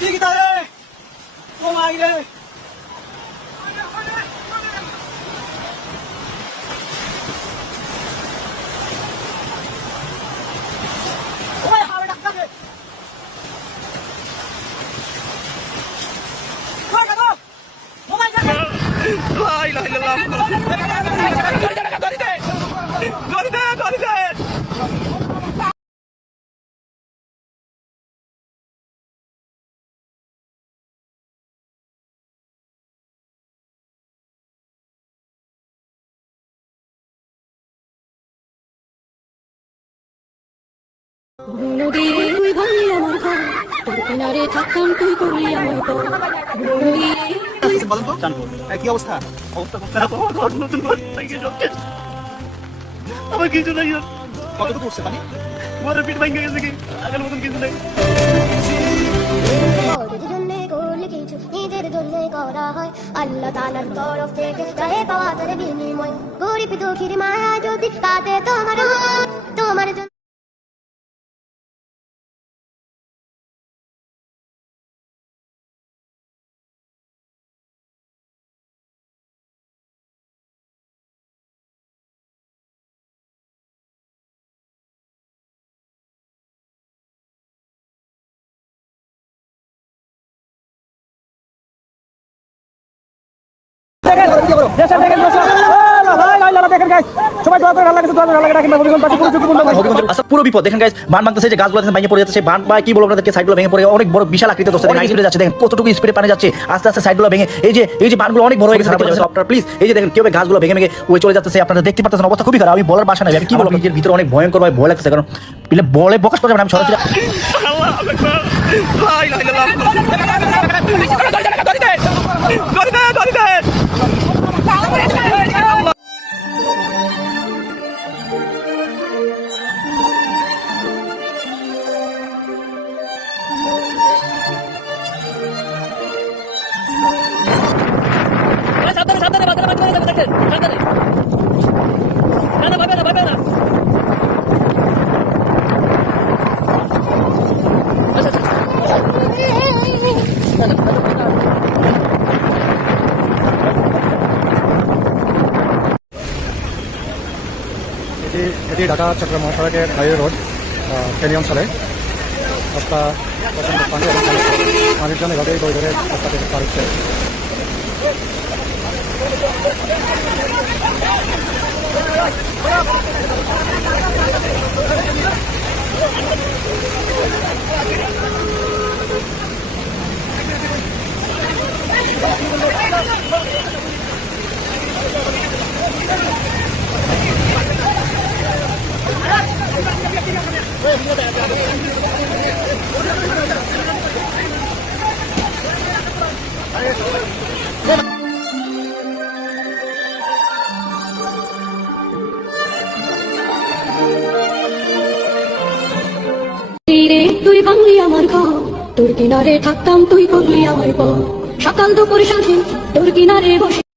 Digitalnya, mau main deh. 来来来来！তুই ভাঙলি আমার ঘর তোর কিনারে থাকতাম তুই করলি আমার পর তো। এই, কি অবস্থা? অবস্থা আমার ঘর নতুন ঘর আমার কিছু নাই কতটুকু উঠছে পানি? ঘরের পিঠ ভেঙে গেছে কি? আগের মতন কিছু নেই। করা হয়। আল্লাহ তালার তরফ থেকে পাওয়া তার বিনিময়। গরিব দুঃখীর মায়া যদি তাতে তোমার হয়, আচ্ছা পুরো বিপদ দেখেন বান ভাঙতেছে যে গাছগুলো দেখেন ভেঙে পড়ে যাচ্ছে বান বা কি বলব আপনাদেরকে সাইডগুলো ভেঙে পড়ে অনেক বড় বিশাল আকৃতি দোস্ত দেখেন স্পিডে যাচ্ছে দেখেন কতটুকু স্পিডে পানি যাচ্ছে আস্তে আস্তে সাইডগুলো ভেঙে এই যে এই যে বানগুলো অনেক বড় হয়ে গেছে আপনারা প্লিজ এই যে দেখেন কীভাবে গাছগুলো ভেঙে ভেঙে ওই চলে যাচ্ছে আপনারা দেখতে পাচ্ছেন অবস্থা খুবই খারাপ আমি বলার বাসা নাই আমি কি বলব নিজের ভিতরে অনেক ভয়ঙ্কর ভাবে ভয় লাগছে কারণ বলে বকাশ করে আমি সরাসরি এটি ঢাকা চট্টগ্রাম মহাসড়কের হাইওয়ে রোড ফেনী অঞ্চলে রাস্তা প্রচণ্ড পানি এবং জন্য এভাবেই বই ধরে রাস্তা থেকে পার হচ্ছে। তীরে তুই ভাঙলি আমার ঘর, তোর কিনারে থাকতাম, তুই করলি আমার পর সকাল দুপুর সাথে তোর কিনারে বসে